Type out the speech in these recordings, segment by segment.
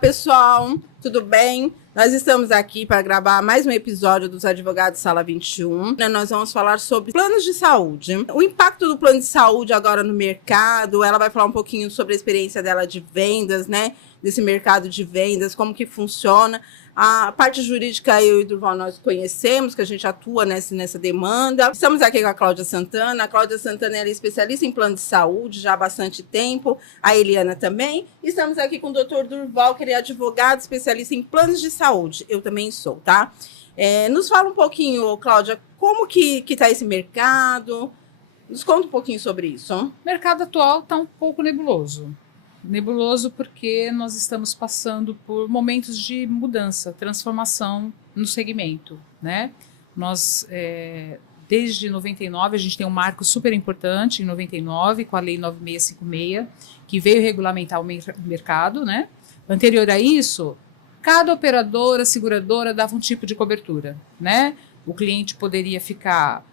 pessoal, tudo bem? Nós estamos aqui para gravar mais um episódio dos Advogados Sala 21. Nós vamos falar sobre planos de saúde. O impacto do plano de saúde agora no mercado. Ela vai falar um pouquinho sobre a experiência dela de vendas, né? Desse mercado de vendas, como que funciona. A parte jurídica, eu e o Durval, nós conhecemos, que a gente atua nessa demanda. Estamos aqui com a Cláudia Santana. A Cláudia Santana é especialista em plano de saúde já há bastante tempo. A Eliana também. Estamos aqui com o Dr. Durval, que ele é advogado especialista em planos de saúde. Eu também sou, tá? Nos fala um pouquinho, Cláudia, como que está esse mercado? Nos conta um pouquinho sobre isso. O mercado atual está um pouco nebuloso. Nebuloso porque nós estamos passando por momentos de mudança, transformação no segmento, né? Nós, desde 99, a gente tem um marco super importante, em 99, com a Lei 9656, que veio regulamentar o mercado, né? Anterior a isso, cada operadora, seguradora dava um tipo de cobertura, né? O cliente poderia ficar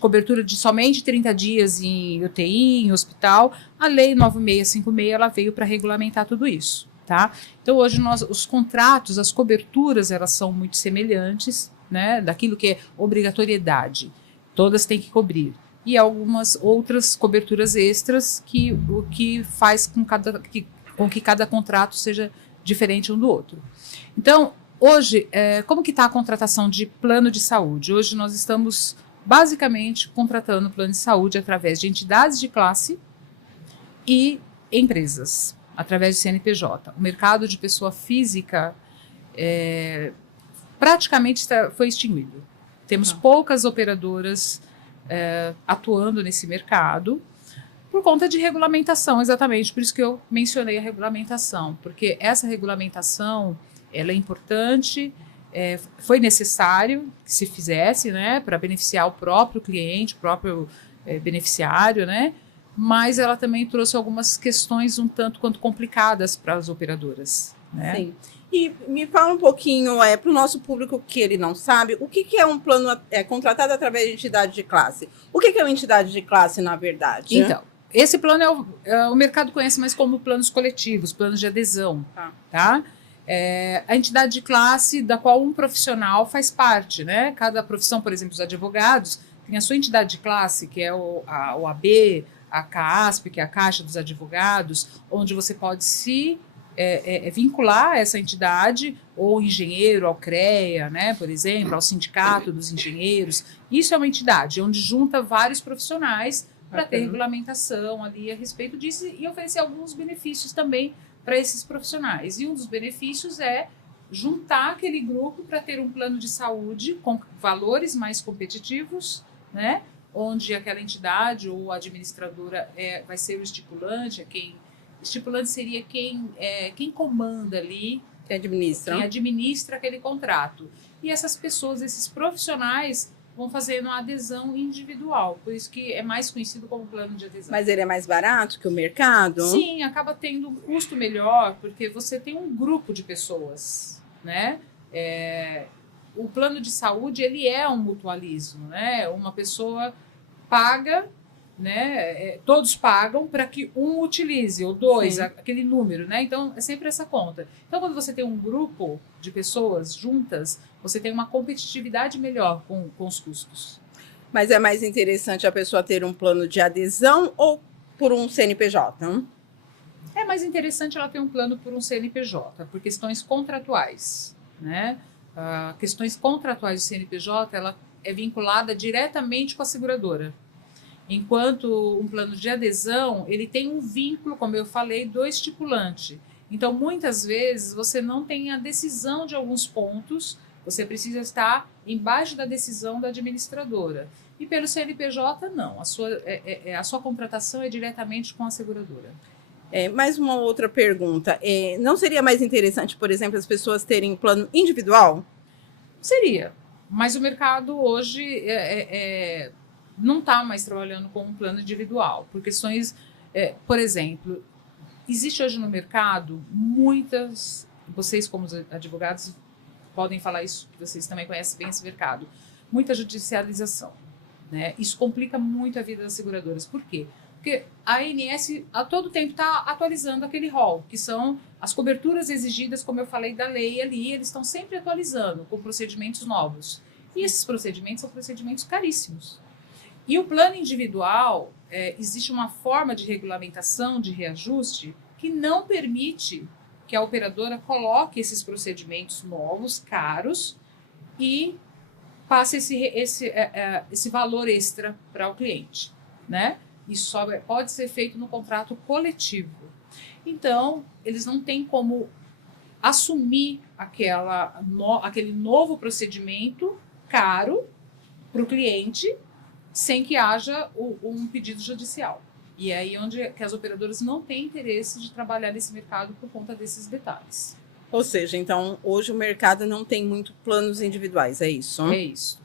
cobertura de somente 30 dias em UTI, em hospital. A Lei 9656 ela veio para regulamentar tudo isso, tá? Então hoje os contratos, as coberturas, elas são muito semelhantes, né? Daquilo que é obrigatoriedade, todas têm que cobrir. E algumas outras coberturas extras o que faz com que cada contrato seja diferente um do outro. Então, hoje, como que está a contratação de plano de saúde? Hoje nós estamos basicamente contratando plano de saúde através de entidades de classe e empresas, através de CNPJ. O mercado de pessoa física praticamente foi extinguido. Temos poucas operadoras atuando nesse mercado por conta de regulamentação, exatamente, por isso que eu mencionei a regulamentação, porque essa regulamentação ela é importante, foi necessário que se fizesse, né, para beneficiar o próprio cliente, o próprio beneficiário, né, mas ela também trouxe algumas questões um tanto quanto complicadas para as operadoras, né? Sim. E me fala um pouquinho, para o nosso público que ele não sabe, o que é um plano contratado através de entidade de classe? O que é uma entidade de classe, na verdade? Então, esse plano o mercado conhece mais como planos coletivos, planos de adesão, tá? A entidade de classe da qual um profissional faz parte, né? Cada profissão, por exemplo, os advogados, tem a sua entidade de classe, que é a OAB, a CASP, que é a Caixa dos Advogados, onde você pode se vincular a essa entidade, ou engenheiro, ao CREA, né, por exemplo, ao Sindicato dos Engenheiros. Isso é uma entidade onde junta vários profissionais para ter regulamentação ali a respeito disso e oferecer alguns benefícios também para esses profissionais. E um dos benefícios é juntar aquele grupo para ter um plano de saúde com valores mais competitivos, né? Onde aquela entidade ou administradora vai ser o estipulante, estipulante seria quem comanda ali, quem administra aquele contrato. E essas pessoas, esses profissionais, vão fazendo uma adesão individual, por isso que é mais conhecido como plano de adesão. Mas ele é mais barato que o mercado? Sim, acaba tendo um custo melhor, porque você tem um grupo de pessoas, né? O plano de saúde, ele é um mutualismo, né? Uma pessoa paga, né? Todos pagam para que um utilize, ou dois, aquele número, né? Então, é sempre essa conta. Então, quando você tem um grupo de pessoas juntas, você tem uma competitividade melhor com os custos. Mas é mais interessante a pessoa ter um plano de adesão ou por um CNPJ? Não? É mais interessante ela ter um plano por um CNPJ, por questões contratuais, né? Questões contratuais do CNPJ, ela é vinculada diretamente com a seguradora. Enquanto um plano de adesão, ele tem um vínculo, como eu falei, do estipulante. Então, muitas vezes, você não tem a decisão de alguns pontos, você precisa estar embaixo da decisão da administradora. E pelo CNPJ, não. A sua contratação é diretamente com a seguradora. Mais uma outra pergunta. Não seria mais interessante, por exemplo, as pessoas terem um plano individual? Seria. Mas o mercado hoje não está mais trabalhando com um plano individual. Por questões, por exemplo, existe hoje no mercado vocês como advogados podem falar isso, que vocês também conhecem bem esse mercado, muita judicialização. né? Isso complica muito a vida das seguradoras. Por quê? Porque a ANS a todo tempo está atualizando aquele rol, que são as coberturas exigidas, como eu falei, da lei ali, eles estão sempre atualizando com procedimentos novos. E esses procedimentos são procedimentos caríssimos. E o plano individual, existe uma forma de regulamentação, de reajuste, que não permite que a operadora coloque esses procedimentos novos, caros, e passe esse valor extra para o cliente, né? Isso só pode ser feito no contrato coletivo. Então, eles não têm como assumir aquele novo procedimento caro para o cliente sem que haja um pedido judicial. E é aí onde que as operadoras não têm interesse de trabalhar nesse mercado por conta desses detalhes. Ou seja, então, hoje o mercado não tem muito planos individuais, é isso? É isso.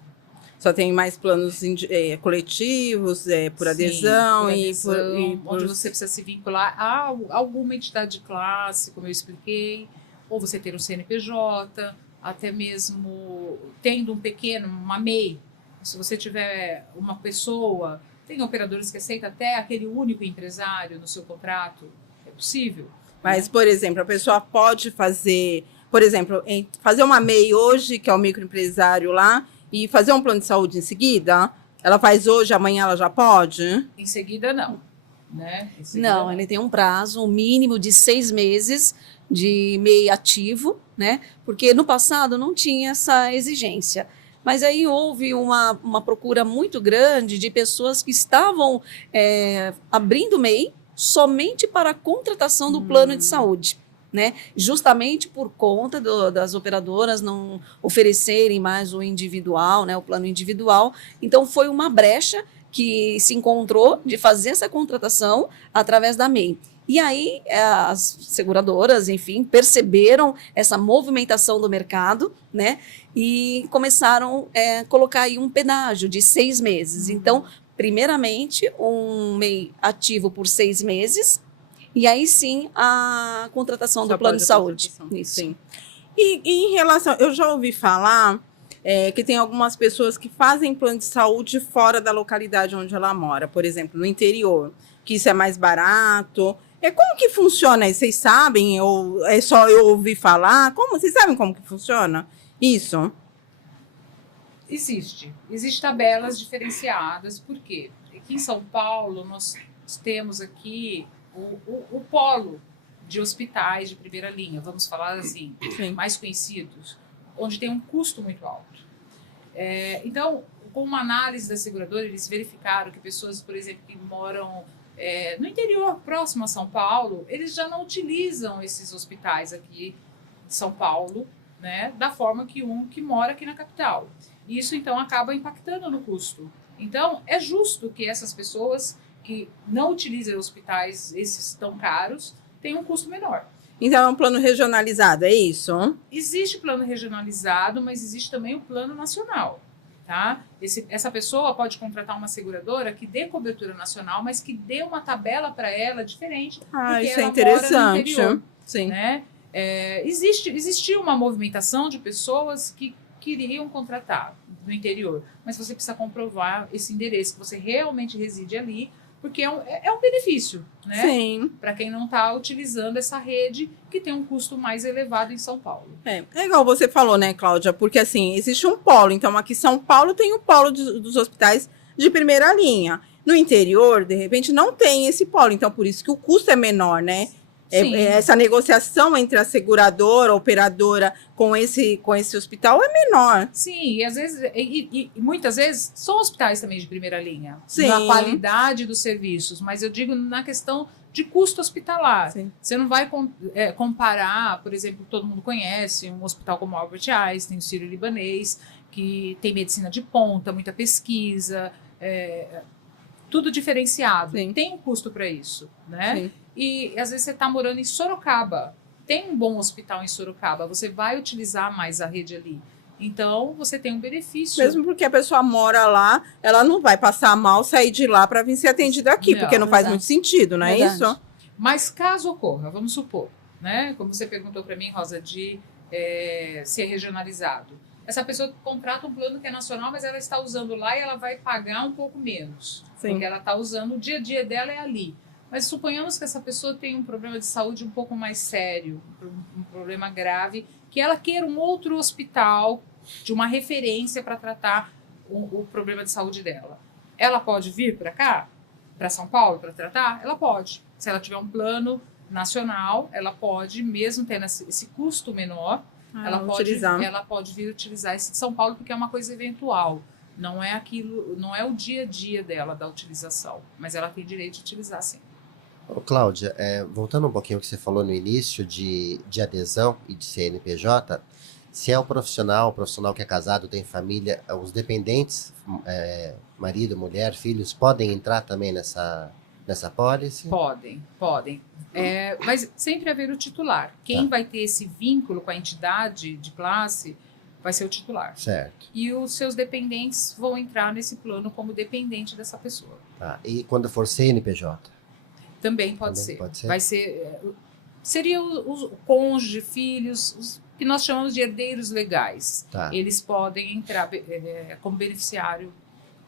Só tem mais planos coletivos, por adesão, onde você precisa se vincular a alguma entidade de classe, como eu expliquei, ou você ter um CNPJ, até mesmo tendo uma MEI. Se você tiver uma pessoa, tem operadores que aceitam até aquele único empresário no seu contrato, é possível. Mas, por exemplo, a pessoa pode fazer, por exemplo, fazer uma MEI hoje, que é o microempresário lá, e fazer um plano de saúde em seguida? Ela faz hoje, amanhã ela já pode? Em seguida, não. Né? Não, ele tem um prazo, um mínimo de 6 meses de MEI ativo, né? Porque no passado não tinha essa exigência. Mas aí houve uma procura muito grande de pessoas que estavam abrindo MEI somente para a contratação do plano de saúde, né? Justamente por conta das operadoras não oferecerem mais o individual, né? O plano individual. Então, foi uma brecha que se encontrou de fazer essa contratação através da MEI. E aí, as seguradoras, enfim, perceberam essa movimentação do mercado, né? E começaram a colocar aí um pedágio de 6 meses. Então, primeiramente, um MEI ativo por 6 meses, e aí sim a contratação do plano de saúde. Isso. Sim. E em relação, eu já ouvi falar que tem algumas pessoas que fazem plano de saúde fora da localidade onde ela mora, por exemplo, no interior, que isso é mais barato. Como que funciona isso? Vocês sabem? Ou é só eu ouvir falar? Vocês sabem como que funciona isso? Existem tabelas diferenciadas, por quê? Aqui em São Paulo, nós temos aqui o polo de hospitais de primeira linha, vamos falar assim, Sim. mais conhecidos, onde tem um custo muito alto. Então, com uma análise da seguradora, eles verificaram que pessoas, por exemplo, que moram no interior, próximo a São Paulo, eles já não utilizam esses hospitais aqui de São Paulo, né, da forma que que mora aqui na capital. Isso, então, acaba impactando no custo. Então, é justo que essas pessoas que não utilizam hospitais esses tão caros tenham um custo menor. Então, é um plano regionalizado, é isso? Existe plano regionalizado, mas existe também o plano nacional. Tá? Essa pessoa pode contratar uma seguradora que dê cobertura nacional, mas que dê uma tabela para ela diferente, porque isso ela é interessante. mora no interior, Sim. né? Existiu uma movimentação de pessoas que queriam contratar no interior, mas você precisa comprovar esse endereço, que você realmente reside ali, porque é um benefício, né? Sim. Para quem não está utilizando essa rede que tem um custo mais elevado em São Paulo. É igual você falou, né, Cláudia? Porque, assim, existe um polo. Então, aqui em São Paulo tem o polo dos hospitais de primeira linha. No interior, de repente, não tem esse polo. Então, por isso que o custo é menor, né? Essa negociação entre a seguradora, a operadora com esse hospital é menor. Sim, e às vezes, e muitas vezes são hospitais também de primeira linha. Sim. Na qualidade dos serviços, mas eu digo na questão de custo hospitalar. Sim. Você não vai comparar, por exemplo, todo mundo conhece um hospital como o Albert Einstein, o Sírio-Libanês, que tem medicina de ponta, muita pesquisa, tudo diferenciado. Sim. Tem um custo para isso, né? Sim. E às vezes você está morando em Sorocaba, tem um bom hospital em Sorocaba, você vai utilizar mais a rede ali. Então, você tem um benefício. Mesmo porque a pessoa mora lá, ela não vai passar mal, sair de lá para vir ser atendida aqui, porque não faz muito sentido, não é isso? Mas caso ocorra, vamos supor, né? Como você perguntou para mim, Rosa, de ser regionalizado. essa pessoa contrata um plano que é nacional, mas ela está usando lá e ela vai pagar um pouco menos. Sim. Porque ela está usando, o dia a dia dela é ali. Mas suponhamos que essa pessoa tem um problema de saúde um pouco mais sério, um problema grave, que ela queira um outro hospital de uma referência para tratar o problema de saúde dela. Ela pode vir para cá, para São Paulo, para tratar? Ela pode. Se ela tiver um plano nacional, ela pode, mesmo tendo esse custo menor, ela pode vir utilizar esse de São Paulo, porque é uma coisa eventual. Não é aquilo, não é o dia a dia dela da utilização, mas ela tem direito de utilizar sim. Ô, Cláudia, voltando um pouquinho ao que você falou no início de adesão e de CNPJ, se é o profissional que é casado, tem família, os dependentes, marido, mulher, filhos, podem entrar também nessa pólice? Podem. Mas sempre haver o titular. Quem vai ter esse vínculo com a entidade de classe vai ser o titular. Certo. E os seus dependentes vão entrar nesse plano como dependente dessa pessoa. Tá. E quando for CNPJ? Também pode ser. Vai ser. Seria o cônjuge, filhos, os que nós chamamos de herdeiros legais. Tá. Eles podem entrar como beneficiário.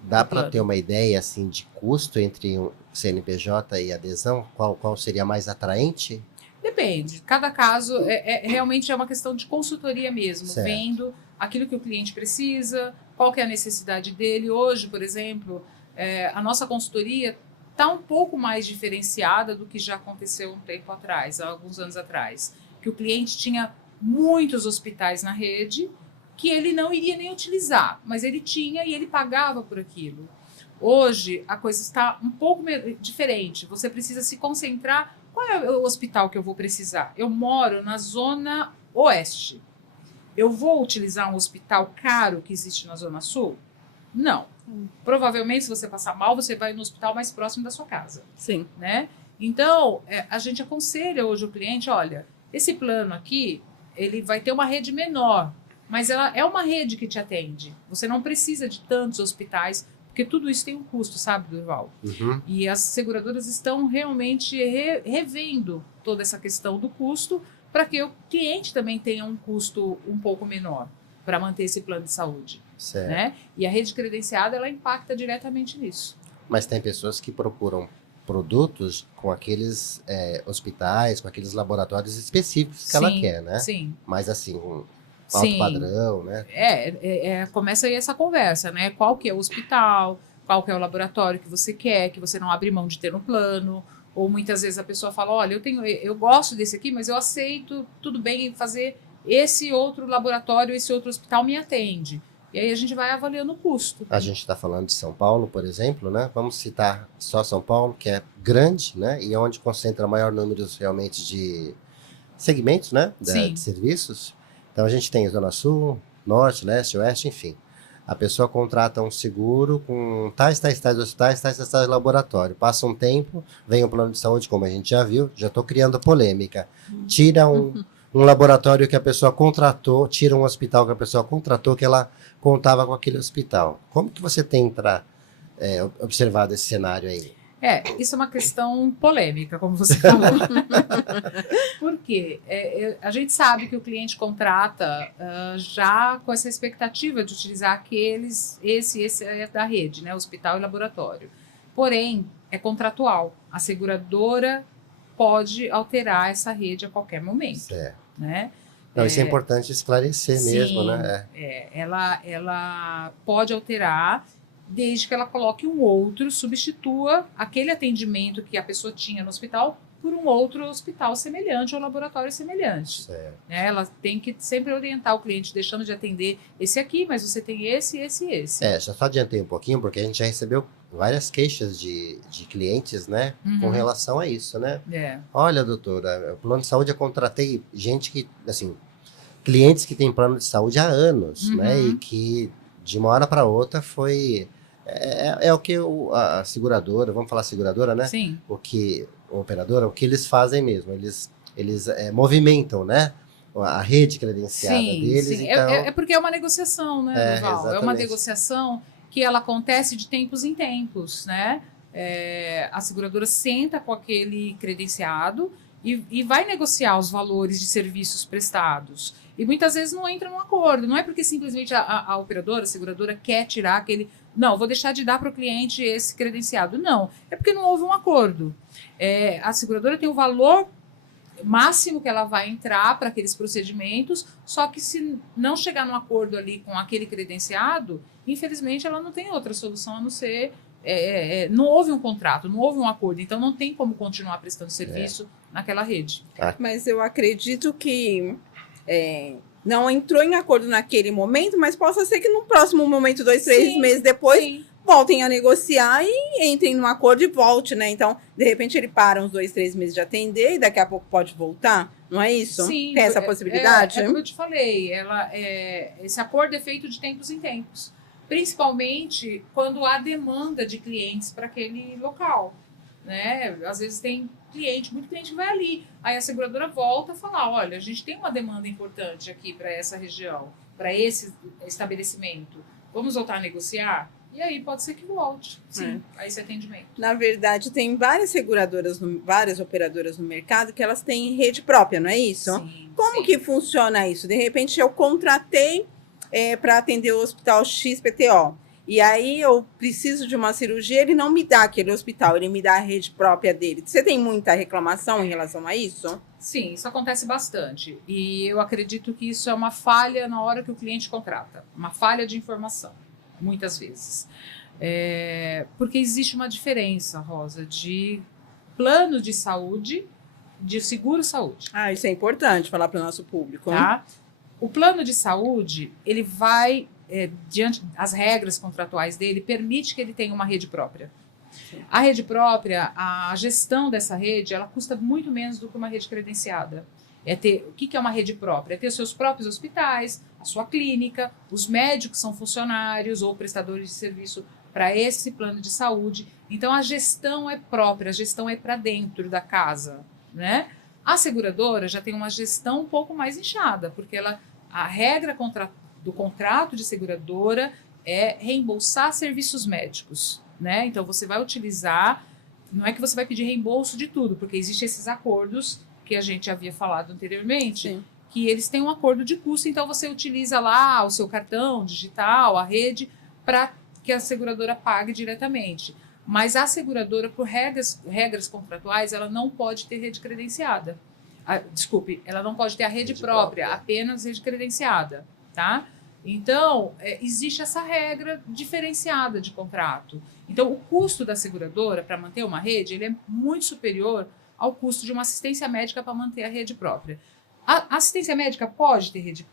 Dá para ter uma ideia assim de custo entre um CNPJ e adesão? Qual seria mais atraente? Depende. Cada caso realmente é uma questão de consultoria mesmo, certo. Vendo aquilo que o cliente precisa, qual que é a necessidade dele. Hoje, por exemplo, a nossa consultoria está um pouco mais diferenciada do que já aconteceu um tempo atrás, há alguns anos atrás, que o cliente tinha muitos hospitais na rede que ele não iria nem utilizar, mas ele tinha e ele pagava por aquilo. Hoje, a coisa está um pouco diferente. Você precisa se concentrar. Qual é o hospital que eu vou precisar? Eu moro na Zona Oeste. Eu vou utilizar um hospital caro que existe na Zona Sul? Não. Provavelmente, se você passar mal, você vai no hospital mais próximo da sua casa. Sim. Né? Então, a gente aconselha hoje o cliente, olha, esse plano aqui, ele vai ter uma rede menor, mas ela é uma rede que te atende. Você não precisa de tantos hospitais, porque tudo isso tem um custo, sabe, Durval? Uhum. E as seguradoras estão realmente revendo toda essa questão do custo para que o cliente também tenha um custo um pouco menor para manter esse plano de saúde. Certo. Né? E a rede credenciada, ela impacta diretamente nisso. Mas tem pessoas que procuram produtos com aqueles hospitais, com aqueles laboratórios específicos que ela quer, né? Sim. Mas assim, um alto padrão, né? Começa aí essa conversa, né? Qual que é o hospital, qual que é o laboratório que você não abre mão de ter no plano, ou muitas vezes a pessoa fala, olha, eu gosto desse aqui, mas eu aceito, tudo bem, fazer esse outro laboratório, esse outro hospital me atende. E aí a gente vai avaliando o custo. A gente está falando de São Paulo, por exemplo, né? Vamos citar só São Paulo, que é grande, né? E onde concentra maior número realmente de segmentos, né? De serviços. Então a gente tem Zona Sul, Norte, Leste, Oeste, enfim. A pessoa contrata um seguro com tais hospitais, tais laboratório. Passa um tempo, vem o plano de saúde, como a gente já viu, já estou criando polêmica. Tira um laboratório que a pessoa contratou, tira um hospital que a pessoa contratou, que ela contava com aquele hospital. Como que você tem observado esse cenário aí? Isso é uma questão polêmica, como você falou. Por quê? A gente sabe que o cliente contrata já com essa expectativa de utilizar esse é da rede, né? Hospital e laboratório. Porém, é contratual. A seguradora pode alterar essa rede a qualquer momento. Certo. Né? Não, isso é importante esclarecer mesmo, né? Ela pode alterar desde que ela coloque um outro, substitua aquele atendimento que a pessoa tinha no hospital por um outro hospital semelhante ou laboratório semelhante. Certo. Ela tem que sempre orientar o cliente, deixando de atender esse aqui, mas você tem esse. Já só adiantei um pouquinho, porque a gente já recebeu várias queixas de clientes, né, com relação a isso, né? Olha, doutora, o plano de saúde eu contratei gente que, assim, clientes que têm plano de saúde há anos, né, e que de uma hora para outra foi... É o que a seguradora, vamos falar seguradora, né? Sim. A operadora, o que eles fazem mesmo, eles movimentam, né? A rede credenciada deles. Sim. Então... porque é uma negociação, né, Val? Exatamente. É uma negociação que ela acontece de tempos em tempos, né? A seguradora senta com aquele credenciado e vai negociar os valores de serviços prestados. E muitas vezes não entra num acordo. Não é porque simplesmente a operadora, a seguradora, quer tirar aquele... Não, vou deixar de dar para o cliente esse credenciado. Não, é porque não houve um acordo. A seguradora tem o valor máximo que ela vai entrar para aqueles procedimentos, só que se não chegar num acordo ali com aquele credenciado, infelizmente ela não tem outra solução a não ser... não houve um contrato, não houve um acordo, então não tem como continuar prestando serviço naquela rede. Mas eu acredito que não entrou em acordo naquele momento, mas possa ser que no próximo momento, 2, 3 meses depois, voltem a negociar e entrem num acordo e volte, né? Então, de repente, ele para uns 2, 3 meses de atender e daqui a pouco pode voltar, não é isso? Sim. Tem essa possibilidade? É como eu te falei, esse acordo é feito de tempos em tempos. Principalmente quando há demanda de clientes para aquele local, né? Às vezes tem muito cliente que vai ali, aí a seguradora volta a falar, olha, a gente tem uma demanda importante aqui para essa região, para esse estabelecimento, vamos voltar a negociar? E aí pode ser que volte, sim, a esse atendimento. Na verdade, tem várias seguradoras, várias operadoras no mercado que elas têm rede própria, não é isso? Sim, Como que funciona isso? De repente, eu contratei para atender o hospital XPTO. E aí eu preciso de uma cirurgia, ele não me dá aquele hospital, ele me dá a rede própria dele. Você tem muita reclamação em relação a isso? Sim, isso acontece bastante. E eu acredito que isso é uma falha na hora que o cliente contrata. Uma falha de informação, muitas vezes. Porque existe uma diferença, Rosa, de plano de saúde, de seguro-saúde. Isso é importante falar para o nosso público. Tá? O plano de saúde, ele vai, diante das regras contratuais dele, permite que ele tenha uma rede própria. Sim. A rede própria, a gestão dessa rede, ela custa muito menos do que uma rede credenciada. O que é uma rede própria? É ter os seus próprios hospitais, a sua clínica, os médicos são funcionários ou prestadores de serviço para esse plano de saúde. Então, a gestão é própria, a gestão é para dentro da casa, né? A seguradora já tem uma gestão um pouco mais inchada, porque a regra do contrato de seguradora é reembolsar serviços médicos, né? Então, você vai utilizar, não é que você vai pedir reembolso de tudo, porque existem esses acordos que a gente havia falado anteriormente, sim, que eles têm um acordo de custo, então você utiliza lá o seu cartão digital, a rede, para que a seguradora pague diretamente. Mas a seguradora, por regras contratuais, ela não pode ter rede credenciada. Ela não pode ter a rede própria, apenas rede credenciada, tá? Então, existe essa regra diferenciada de contrato. Então, o custo da seguradora para manter uma rede, ele é muito superior ao custo de uma assistência médica para manter a rede própria. A assistência médica pode ter rede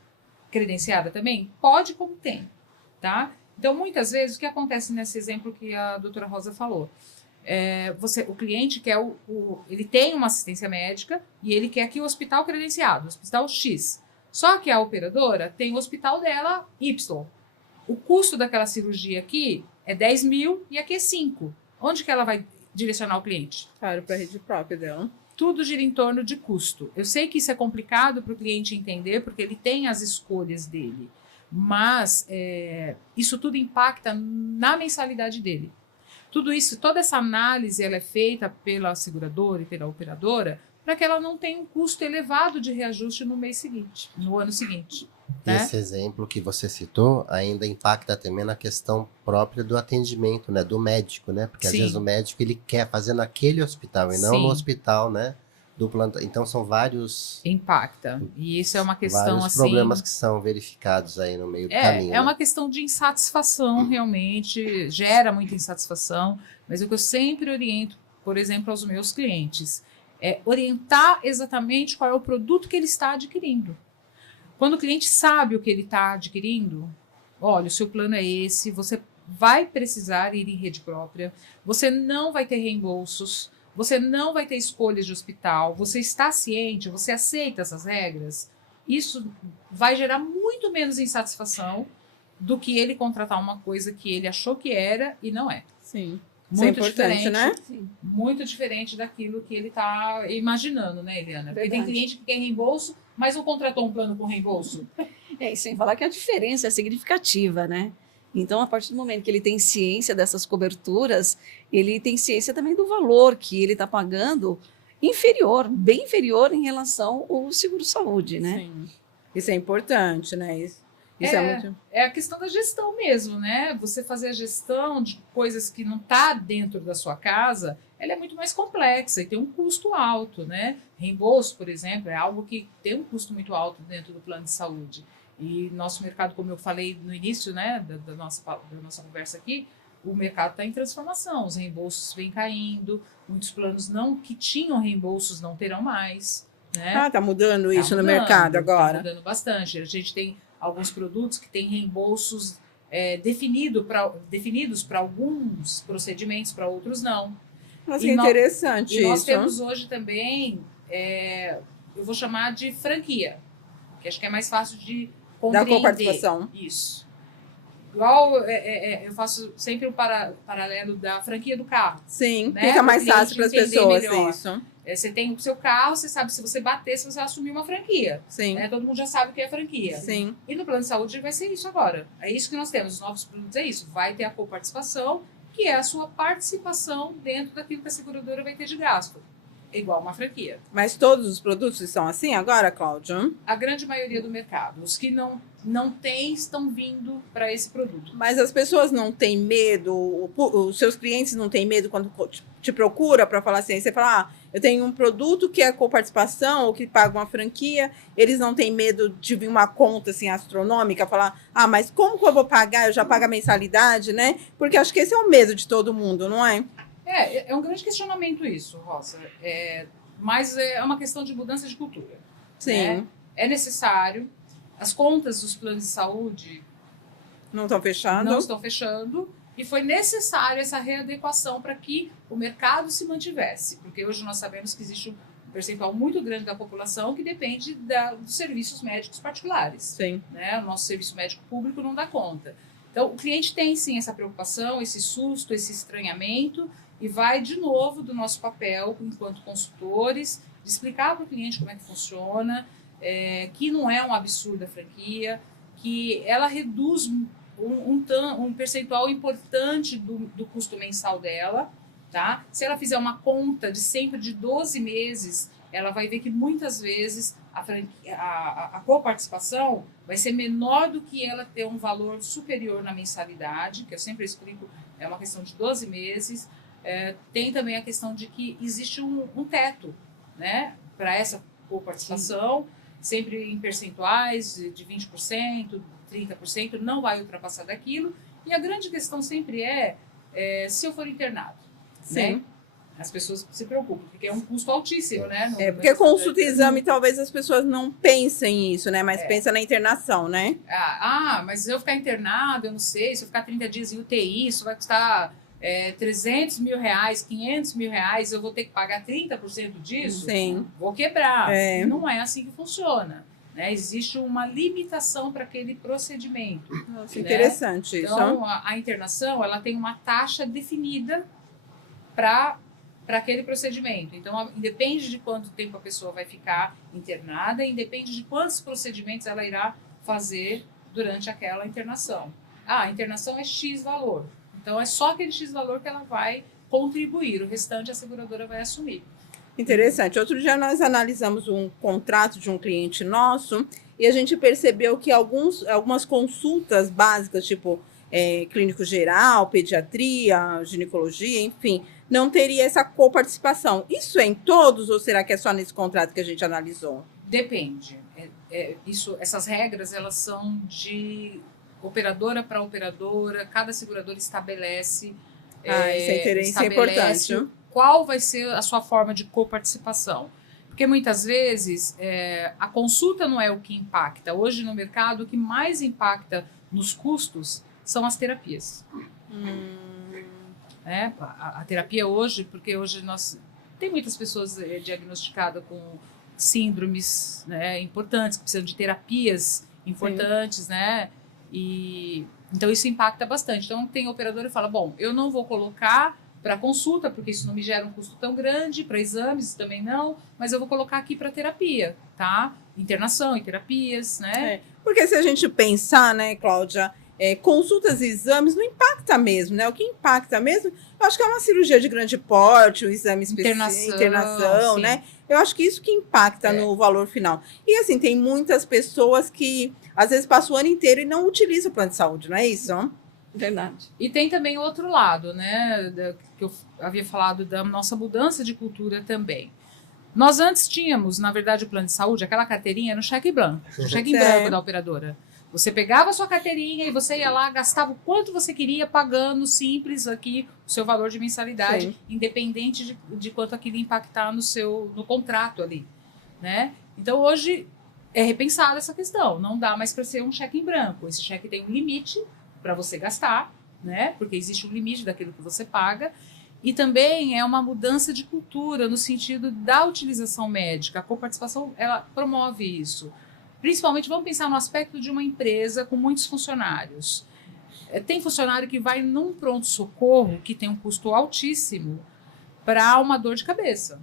credenciada também? Pode, como tem, tá? Então, muitas vezes, o que acontece nesse exemplo que a doutora Rosa falou? O cliente quer ele tem uma assistência médica e ele quer que o hospital credenciado, o hospital X. Só que a operadora tem o hospital dela Y. O custo daquela cirurgia aqui é 10 mil e aqui é 5. Onde que ela vai direcionar o cliente? Claro, para a rede própria dela. Tudo gira em torno de custo. Eu sei que isso é complicado para o cliente entender, porque ele tem as escolhas dele. Mas isso tudo impacta na mensalidade dele. Tudo isso, toda essa análise, ela é feita pela seguradora e pela operadora para que ela não tenha um custo elevado de reajuste no mês seguinte, no ano seguinte. Né? Esse exemplo que você citou ainda impacta também na questão própria do atendimento, né, do médico, né? Porque às vezes o médico ele quer fazer naquele hospital e não no hospital, né? Do plantão. Então são vários... Impacta. E isso é uma questão vários assim... problemas que são verificados aí no meio do caminho. É uma questão de insatisfação, realmente. Gera muita insatisfação. Mas o que eu sempre oriento, por exemplo, aos meus clientes, é orientar exatamente qual é o produto que ele está adquirindo. Quando o cliente sabe o que ele está adquirindo, olha, o seu plano é esse, você vai precisar ir em rede própria, você não vai ter reembolsos, você não vai ter escolhas de hospital, você está ciente, você aceita essas regras, isso vai gerar muito menos insatisfação do que ele contratar uma coisa que ele achou que era e não é. Sim. Muito isso é importante, diferente, né? Sim. Muito diferente daquilo que ele está imaginando, né, Eliana? Porque Verdade. tem cliente que quer reembolso, mas não contratou um plano com reembolso. E sem falar que a diferença é significativa, né? Então, a partir do momento que ele tem ciência dessas coberturas, ele tem ciência também do valor que ele está pagando inferior, bem inferior em relação ao seguro-saúde, né? Sim. Isso é importante, né? Isso é muito... É a questão da gestão mesmo, né? Você fazer a gestão de coisas que não está dentro da sua casa, ela é muito mais complexa e tem um custo alto, né? Reembolso, por exemplo, é algo que tem um custo muito alto dentro do plano de saúde. E nosso mercado, como eu falei no início, né, da nossa conversa aqui, o mercado está em transformação, os reembolsos vêm caindo, muitos planos que tinham reembolsos não terão mais, né? Ah, tá mudando isso no mudando, mercado agora. Tá mudando bastante. A gente tem alguns produtos que têm reembolsos definidos para alguns procedimentos, para outros não. Nossa, que interessante isso. E nós temos hoje também, eu vou chamar de franquia, que acho que é mais fácil de compreender. Da coparticipação. Isso. Igual eu faço sempre um paralelo da franquia do carro. Sim, né? fica mais Pro cliente fácil para as entender pessoas melhor. isso. Você tem o seu carro, você sabe se você bater, se você vai assumir uma franquia. Sim, Né? Todo mundo já sabe o que é franquia. sim. E no plano de saúde vai ser isso agora. É isso que nós temos. Os novos produtos é isso. Vai ter a coparticipação, que é a sua participação dentro daquilo que a seguradora vai ter de gasto. É igual uma franquia. Mas todos os produtos estão assim agora, Cláudio? A grande maioria do mercado. Os que não têm estão vindo para esse produto. Mas as pessoas não têm medo, os seus clientes não têm medo quando te procura para falar assim, você fala, eu tenho um produto que é coparticipação ou que paga uma franquia, eles não têm medo de vir uma conta assim astronômica, falar, mas como que eu vou pagar? Eu já pago a mensalidade, né? Porque acho que esse é o medo de todo mundo, não é? É um grande questionamento isso, Rosa. Mas é uma questão de mudança de cultura. Sim. Né? É necessário. As contas dos planos de saúde Não estão fechando? não estão fechando. E foi necessário essa readequação para que o mercado se mantivesse. Porque hoje nós sabemos que existe um percentual muito grande da população que depende dos serviços médicos particulares. Sim. Né? O nosso serviço médico público não dá conta. Então, o cliente tem sim essa preocupação, esse susto, esse estranhamento, e vai de novo do nosso papel enquanto consultores, de explicar para o cliente como é que funciona, que não é um absurdo a franquia, que ela reduz um percentual importante do custo mensal dela, tá? Se ela fizer uma conta de sempre de 12 meses, ela vai ver que muitas vezes a coparticipação vai ser menor do que ela ter um valor superior na mensalidade, que eu sempre explico, é uma questão de 12 meses. Tem também a questão de que existe um teto, né, para essa coparticipação, sempre em percentuais de 20%, 30%, não vai ultrapassar daquilo. E a grande questão sempre se eu for internado. Sim. Né? As pessoas se preocupam, porque é um custo altíssimo, né? Porque consulta e exame, talvez as pessoas não pensem isso, né? Mas pensa na internação, né? Mas se eu ficar internado, eu não sei, se eu ficar 30 dias em UTI, isso vai custar 300 mil reais, 500 mil reais, eu vou ter que pagar 30% disso? Sim. Vou quebrar. Não é assim que funciona. Né? Existe uma limitação para aquele procedimento. Nossa, né? interessante isso. Então, a internação, ela tem uma taxa definida para aquele procedimento. Então, independe de quanto tempo a pessoa vai ficar internada, independe de quantos procedimentos ela irá fazer durante aquela internação. A internação é X valor. Então, é só aquele X valor que ela vai contribuir. O restante a seguradora vai assumir. Interessante. Outro dia nós analisamos um contrato de um cliente nosso e a gente percebeu que algumas consultas básicas, tipo clínico geral, pediatria, ginecologia, enfim, não teria essa coparticipação. Isso é em todos ou será que é só nesse contrato que a gente analisou? Depende. Essas regras, elas são de operadora para operadora, cada seguradora estabelece, isso é importante. Qual vai ser a sua forma de coparticipação. Porque muitas vezes a consulta não é o que impacta. Hoje no mercado, o que mais impacta nos custos são as terapias. A terapia hoje, porque hoje tem muitas pessoas diagnosticadas com síndromes, né, importantes, que precisam de terapias importantes, né? E então isso impacta bastante. Então tem operador que fala, bom, eu não vou colocar para consulta, porque isso não me gera um custo tão grande, para exames também não, mas eu vou colocar aqui para terapia, tá? Internação e terapias, né? Porque se a gente pensar, né, Cláudia, consultas e exames não impacta mesmo, né? O que impacta mesmo, eu acho que é uma cirurgia de grande porte, um exame específico, internação, sim. né? Eu acho que isso que impacta no valor final. E assim, tem muitas pessoas que às vezes passam o ano inteiro e não utilizam o plano de saúde, não é isso? Verdade. E tem também o outro lado, né? Que eu havia falado da nossa mudança de cultura também. Nós antes tínhamos, na verdade, o plano de saúde, aquela carteirinha no cheque branco, o cheque em branco da operadora. Você pegava a sua carteirinha e você ia lá, gastava o quanto você queria, pagando simples aqui o seu valor de mensalidade, Sim. independente de quanto aquilo impactar no contrato ali, né? Então, hoje é repensada essa questão. Não dá mais para ser um cheque em branco. Esse cheque tem um limite para você gastar, né? Porque existe um limite daquilo que você paga. E também é uma mudança de cultura no sentido da utilização médica. A coparticipação, ela promove isso. Principalmente, vamos pensar no aspecto de uma empresa com muitos funcionários. Tem funcionário que vai num pronto-socorro que tem um custo altíssimo para uma dor de cabeça.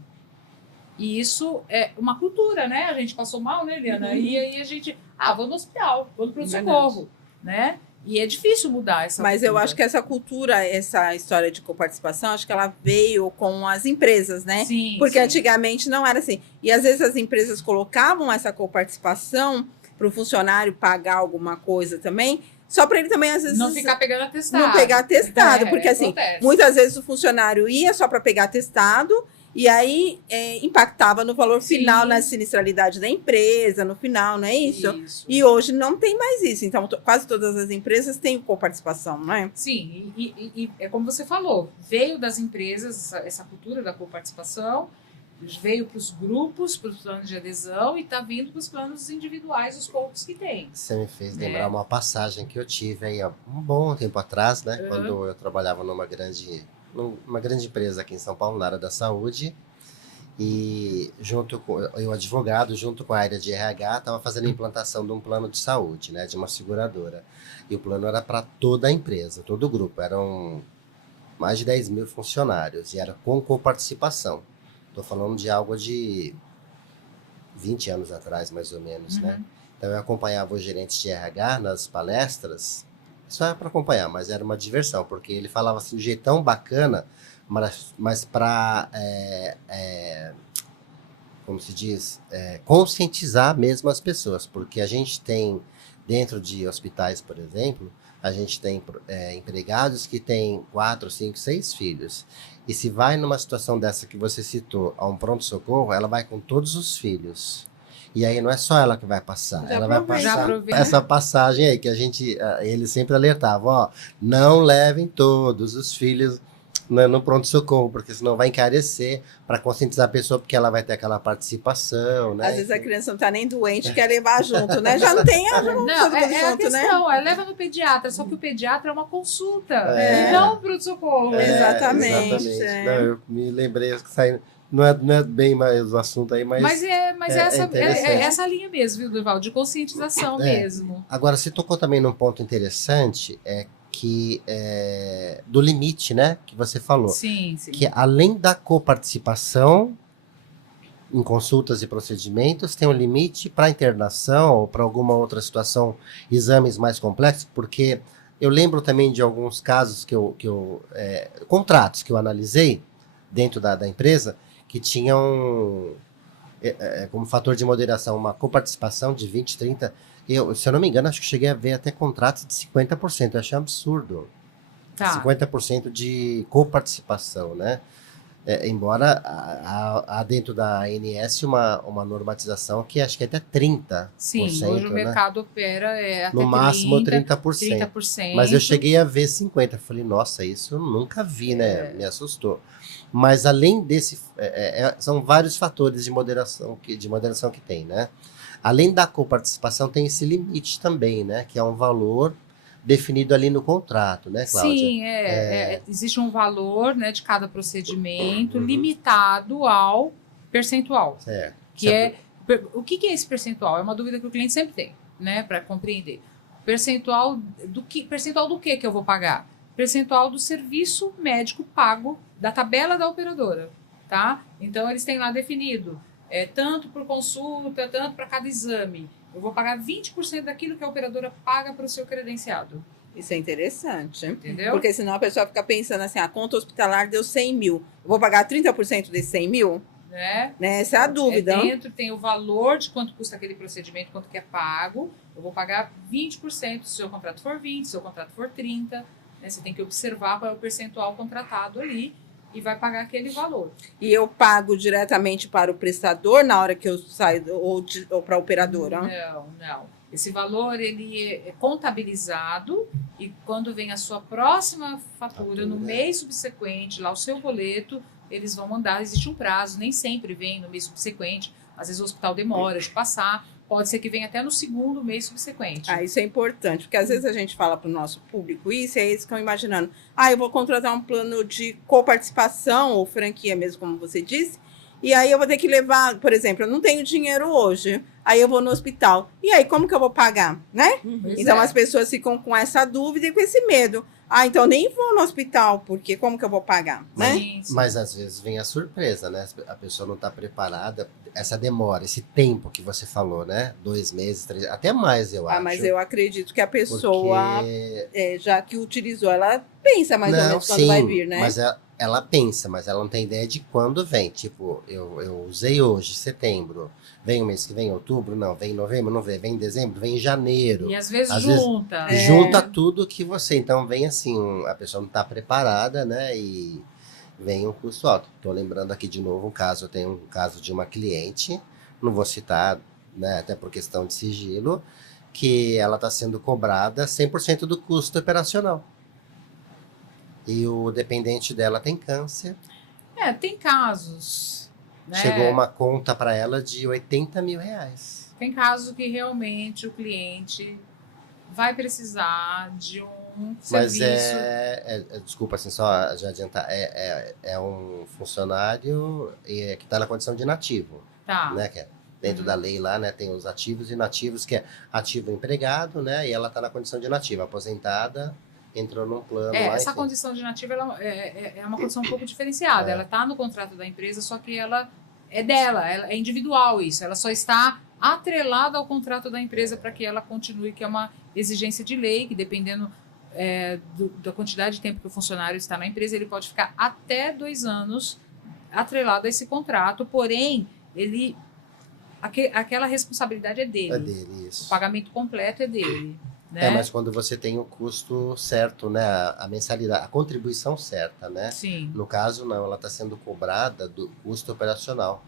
E isso é uma cultura, né? A gente passou mal, né, Eliana? E aí a gente, vamos no hospital, vamos para o pronto-socorro, né? E é difícil mudar essa Mas cultura. eu acho que essa cultura, essa história de coparticipação, acho que ela veio com as empresas, né? Sim, porque sim. antigamente não era assim. E às vezes as empresas colocavam essa coparticipação para o funcionário pagar alguma coisa também, só para ele também, às vezes, não ficar pegando atestado. não pegar atestado. Porque assim, acontece. muitas vezes o funcionário ia só para pegar atestado. E aí impactava no valor final, Sim. na sinistralidade da empresa, no final, não é isso? Isso. E hoje não tem mais isso. Então, quase todas as empresas têm coparticipação, não é? Sim, e é como você falou, veio das empresas essa cultura da coparticipação, veio para os grupos, para os planos de adesão e está vindo para os planos individuais, os poucos que tem. Você me fez lembrar uma passagem que eu tive aí há um bom tempo atrás, né? Uhum. Quando eu trabalhava numa grande empresa aqui em São Paulo, na área da saúde. E junto com eu, advogado, junto com a área de RH, estava fazendo a implantação de um plano de saúde, né? De uma seguradora. E o plano era para toda a empresa, todo o grupo. Eram mais de 10 mil funcionários e era com coparticipação. Estou falando de algo de 20 anos atrás, mais ou menos, né? Então eu acompanhava os gerentes de RH nas palestras, só era para acompanhar, mas era uma diversão, porque ele falava assim de um jeito tão bacana, mas para, como se diz, conscientizar mesmo as pessoas, porque a gente tem, dentro de hospitais, por exemplo, a gente tem empregados que têm 4, 5, 6 filhos. E se vai numa situação dessa que você citou, a um pronto-socorro, ela vai com todos os filhos. E aí não é só ela que vai passar, ela vai passar essa passagem aí que ele sempre alertava, ó, não levem todos os filhos no pronto-socorro, porque senão vai encarecer para conscientizar a pessoa, porque ela vai ter aquela participação, né? Às vezes a criança não tá nem doente, quer levar junto, né? Já não tem a Não, a questão, leva no pediatra, só que o pediatra é uma consulta, e não um pronto-socorro. Exatamente. Não, eu me lembrei que saiu. Não é bem mais o assunto aí, mas é essa linha mesmo, viu, Durval? De conscientização mesmo. Agora, você tocou também num ponto interessante, que do limite, né, que você falou. Sim, sim. Que além da coparticipação em consultas e procedimentos, tem um limite para internação ou para alguma outra situação, exames mais complexos, porque eu lembro também de alguns casos contratos que eu analisei dentro da empresa, que tinham como fator de moderação uma coparticipação de 20, 30%. Se eu não me engano, acho que cheguei a ver até contratos de 50%. Eu achei um absurdo. 50% de coparticipação, né? Embora há dentro da ANS uma normatização que acho que é até 30%. Sim, hoje o mercado opera até no máximo 30%. Mas eu cheguei a ver 50%. Falei, nossa, isso eu nunca vi, né? Me assustou. Mas além desse, são vários fatores de moderação que tem, né? Além da coparticipação, tem esse limite também, né? Que é um valor definido ali no contrato, né, Cláudia? Sim, existe um valor, né, de cada procedimento limitado ao percentual. O que é esse percentual? É uma dúvida que o cliente sempre tem, né, para compreender. Percentual do que eu vou pagar? Percentual do serviço médico pago da tabela da operadora, tá? Então, eles têm lá definido, tanto por consulta, tanto para cada exame. Eu vou pagar 20% daquilo que a operadora paga para o seu credenciado. Isso é interessante. Entendeu? Porque senão a pessoa fica pensando assim, a conta hospitalar deu 100 mil. Eu vou pagar 30% desses 100 mil? Né? Essa é a dúvida. Dentro tem o valor de quanto custa aquele procedimento, quanto que é pago. Eu vou pagar 20% se o seu contrato for 20%, se o seu contrato for 30%. Né? Você tem que observar qual é o percentual contratado ali e vai pagar aquele valor. E eu pago diretamente para o prestador na hora que eu saio ou para a operadora? Não. Esse valor ele é contabilizado e quando vem a sua próxima fatura no mês subsequente, lá o seu boleto, eles vão mandar, existe um prazo, nem sempre vem no mês subsequente, às vezes o hospital demora de passar, pode ser que venha até no segundo mês subsequente. Isso é importante, porque às vezes a gente fala para o nosso público isso, e aí eles ficam imaginando, eu vou contratar um plano de coparticipação ou franquia mesmo, como você disse, e aí eu vou ter que levar, por exemplo, eu não tenho dinheiro hoje, aí eu vou no hospital, e aí como que eu vou pagar, né? Então as pessoas ficam com essa dúvida e com esse medo. Então nem vou no hospital, porque como que eu vou pagar, né? Sim. Mas às vezes vem a surpresa, né? A pessoa não está preparada, essa demora, esse tempo que você falou, né? 2 meses, 3, até mais, eu acho. Mas eu acredito que a pessoa, já que utilizou, ela pensa mais ou menos quando vai vir, né? Mas ela pensa, mas ela não tem ideia de quando vem. Tipo, eu usei hoje, setembro. Vem o mês que vem, outubro? Não. Vem em novembro? Não vem. Vem em dezembro? Vem em janeiro. E às vezes junta. Junta tudo que você... Então, vem assim, a pessoa não está preparada, né? E vem um custo alto. Estou lembrando aqui de novo um caso. Eu tenho um caso de uma cliente, não vou citar, né? Até por questão de sigilo, que ela está sendo cobrada 100% do custo operacional. E o dependente dela tem câncer. Tem casos. Né? Chegou uma conta para ela de 80 mil reais. Tem casos que realmente o cliente vai precisar de um serviço. Mas desculpa, assim, só já adiantar. É um funcionário que está na condição de inativo. Tá. Né, que dentro da lei lá, né, tem os ativos e inativos, que é ativo empregado, né? E ela está na condição de inativa, aposentada. Entrou num plano lá. Essa condição de inativa é uma condição um pouco diferenciada. Ela está no contrato da empresa, só que ela é dela, é individual isso. Ela só está atrelada ao contrato da empresa para que ela continue, que é uma exigência de lei, que dependendo da quantidade de tempo que o funcionário está na empresa, ele pode ficar até 2 anos atrelado a esse contrato, porém, aquela responsabilidade é dele. É dele, isso. O pagamento completo é dele. Né? Mas quando você tem o custo certo, né, a mensalidade, a contribuição certa, né? Sim. No caso, não, ela está sendo cobrada do custo operacional.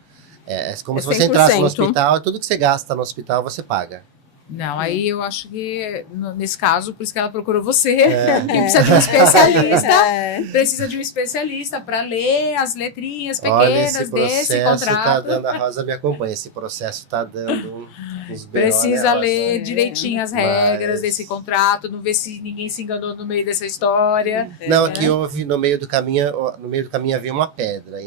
É como se você entrasse no hospital e tudo que você gasta no hospital você paga. Não, aí eu acho que, nesse caso, por isso que ela procurou você, que precisa de um especialista, precisa de um especialista para ler as letrinhas pequenas desse contrato. A Rosa me acompanha, esse processo está dando uns precisa ler direitinho as regras desse contrato, não ver se ninguém se enganou no meio dessa história. Não, que houve no meio do caminho havia uma pedra.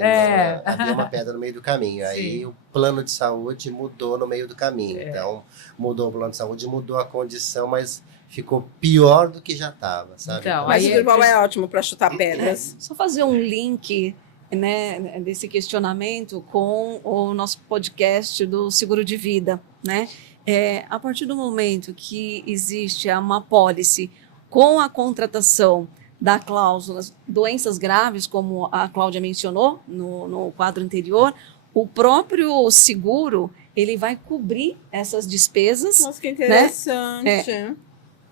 Havia uma pedra no meio do caminho. Aí o plano de saúde mudou no meio do caminho. Então, mudou o plano de saúde, mudou a condição, mas ficou pior do que já estava, sabe? Então, mas o Durval é ótimo para chutar pedras. Só fazer um link, né, desse questionamento com o nosso podcast do Seguro de Vida, né? A partir do momento que existe uma apólice com a contratação da cláusula doenças graves, como a Cláudia mencionou no quadro anterior, o próprio seguro ele vai cobrir essas despesas. Nossa, que interessante. Né?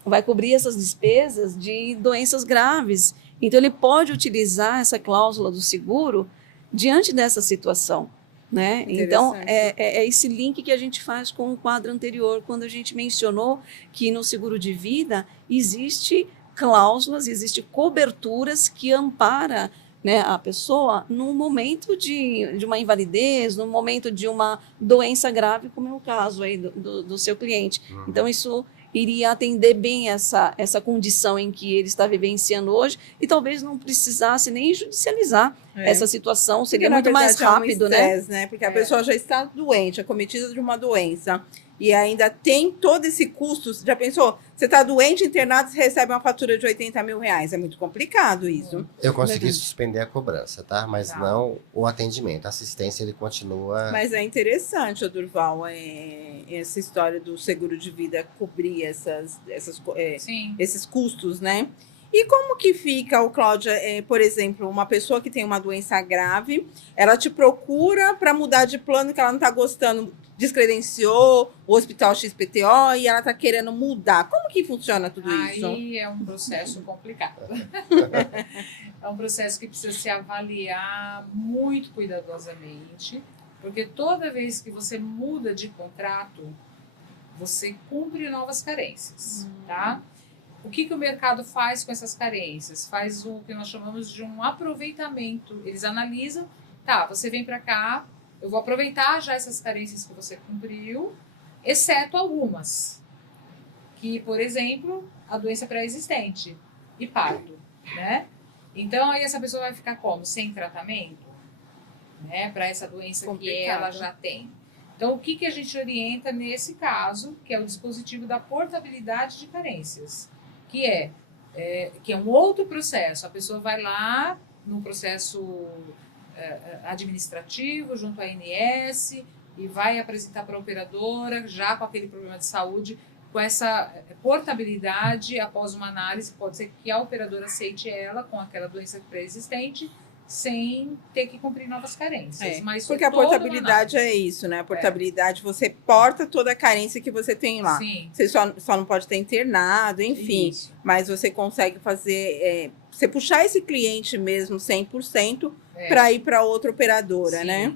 Vai cobrir essas despesas de doenças graves. Então, ele pode utilizar essa cláusula do seguro diante dessa situação. Né? Então, é esse link que a gente faz com o quadro anterior, quando a gente mencionou que no seguro de vida existe cláusulas, existe coberturas que ampara, né, a pessoa no momento de uma invalidez, no momento de uma doença grave, como é o caso aí do seu cliente. Então, isso iria atender bem essa condição em que ele está vivenciando hoje e talvez não precisasse nem judicializar essa situação, seria muito mais rápido, estresse, né? Porque a pessoa já está doente, acometida de uma doença. e ainda tem todo esse custo. Já pensou? Você está doente, internado, você recebe uma fatura de R$80 mil. É muito complicado isso. Eu consegui Verdade. suspender a cobrança, tá? Mas Tá. não o atendimento. A assistência, ele continua... Mas é interessante, ô Durval, essa história do seguro de vida cobrir Sim. esses custos, né? E como que fica, Cláudia, por exemplo, uma pessoa que tem uma doença grave, ela te procura para mudar de plano que ela não está gostando, descredenciou o Hospital XPTO e ela está querendo mudar. Como que funciona tudo isso? Aí é um processo complicado. É um processo que precisa se avaliar muito cuidadosamente, porque toda vez que você muda de contrato, você cumpre novas carências, tá? O que o mercado faz com essas carências? Faz o que nós chamamos de um aproveitamento. Eles analisam, tá, você vem para cá, eu vou aproveitar já essas carências que você cumpriu, exceto algumas. Que, por exemplo, a doença pré-existente e parto, né? Então, aí essa pessoa vai ficar como? Sem tratamento, né? Para essa doença que Complicado. ela já tem. Então, o que a gente orienta nesse caso, que é o dispositivo da portabilidade de carências, que é um outro processo. A pessoa vai lá no processo administrativo, junto à ANS, e vai apresentar para a operadora, já com aquele problema de saúde, com essa portabilidade, após uma análise, pode ser que a operadora aceite ela com aquela doença pré-existente, sem ter que cumprir novas carências. Mas Porque a toda uma portabilidade é isso, né? A portabilidade, você porta toda a carência que você tem lá. Sim, Você só não pode ter internado, enfim. isso. Mas você consegue fazer... você puxar esse cliente mesmo 100% É. para ir para outra operadora, Sim. né?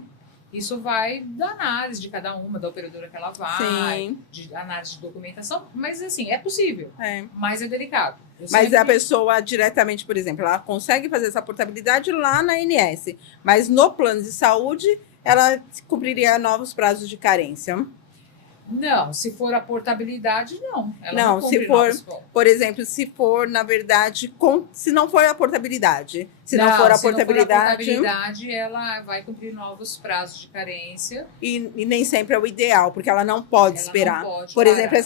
Isso vai da análise de cada uma, da operadora que ela vai, Sim. de análise de documentação, mas assim, é possível, É. mas é delicado. Eu Mas sempre- a pessoa diretamente, por exemplo, ela consegue fazer essa portabilidade lá na ANS. Mas no plano de saúde, ela cumpriria novos prazos de carência. Não, se for a portabilidade, não. Ela Não, não cumpre se for- novos pontos. Por exemplo, se for, na verdade, se não for a portabilidade. Se não for a portabilidade, ela vai cumprir novos prazos de carência. e nem sempre é o ideal, porque ela não pode Ela esperar. não pode Por parar. exemplo,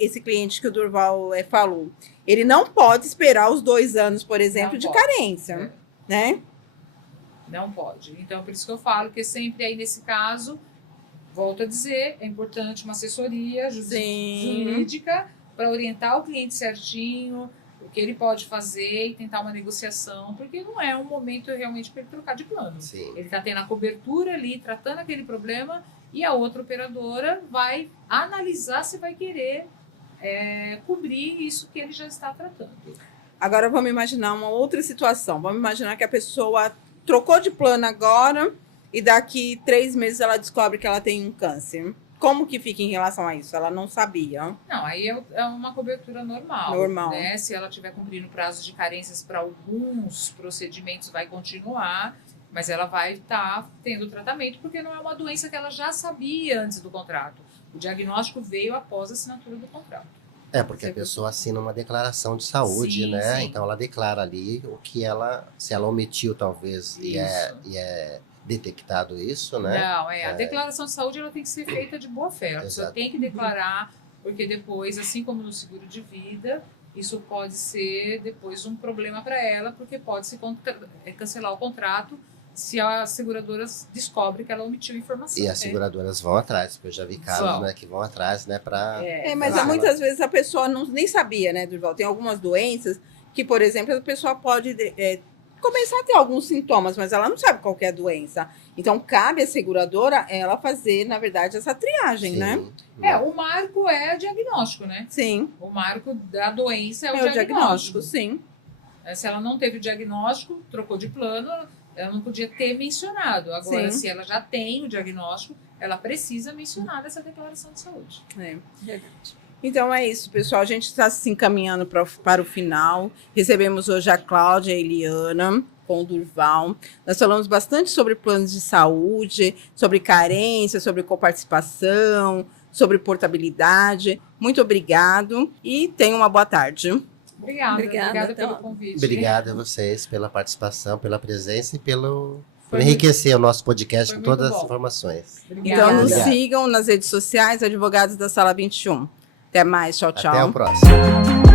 esse cliente que o Durval falou, ele não pode esperar os 2 anos, por exemplo, Não de pode. carência, É. né? Não pode. Então, por isso que eu falo que sempre aí nesse caso, volto a dizer, é importante uma assessoria Sim. jurídica para orientar o cliente certinho, o que ele pode fazer e tentar uma negociação, porque não é um momento realmente para ele trocar de plano. Sim. Ele está tendo a cobertura ali, tratando aquele problema, e a outra operadora vai analisar se vai querer cobrir isso que ele já está tratando. Agora vamos imaginar uma outra situação. Vamos imaginar que a pessoa trocou de plano agora e daqui 3 meses ela descobre que ela tem um câncer. Como que fica em relação a isso? Ela não sabia. Não, aí é uma cobertura normal. Normal. Né? Se ela estiver cumprindo prazos de carências para alguns procedimentos, vai continuar, mas ela vai estar tendo tratamento, porque não é uma doença que ela já sabia antes do contrato. O diagnóstico veio após a assinatura do contrato. É, porque a pessoa assina uma declaração de saúde, Sim, né? sim. Então ela declara ali o que se ela omitiu, talvez, e é detectado isso, né? Não, a declaração de saúde ela tem que ser feita de boa fé. A pessoa Exato. tem que declarar, porque depois, assim como no seguro de vida, isso pode ser depois um problema para ela, porque pode se cancelar o contrato se a seguradora descobre que ela omitiu informação. E as seguradoras vão atrás, porque eu já vi casos, Vão. né, que vão atrás, né, para... Mas claro. muitas vezes a pessoa nem sabia, né, Durval? Tem algumas doenças que, por exemplo, a pessoa pode começar a ter alguns sintomas, mas ela não sabe qual que é a doença. Então, cabe à seguradora ela fazer, na verdade, essa triagem, né? O marco é diagnóstico, né? Sim, O marco da doença é o é o diagnóstico. diagnóstico, sim. Se ela não teve o diagnóstico, trocou de plano, ela não podia ter mencionado. Agora, Sim. se ela já tem o diagnóstico, ela precisa mencionar nessa declaração de saúde. Verdade. Então é isso, pessoal. A gente está se encaminhando para o final. Recebemos hoje a Cláudia e a Eliana com o Durval. Nós falamos bastante sobre planos de saúde, sobre carência, sobre coparticipação, sobre portabilidade. Muito obrigado e tenha uma boa tarde. Obrigada Obrigada, pelo então. convite. Obrigado a vocês pela participação, pela presença e pelo por enriquecer o nosso podcast com muito todas as bom. informações. Então, nos Obrigado. sigam nas redes sociais, Advogados da Sala 21. Até mais, tchau, tchau. Até o próximo.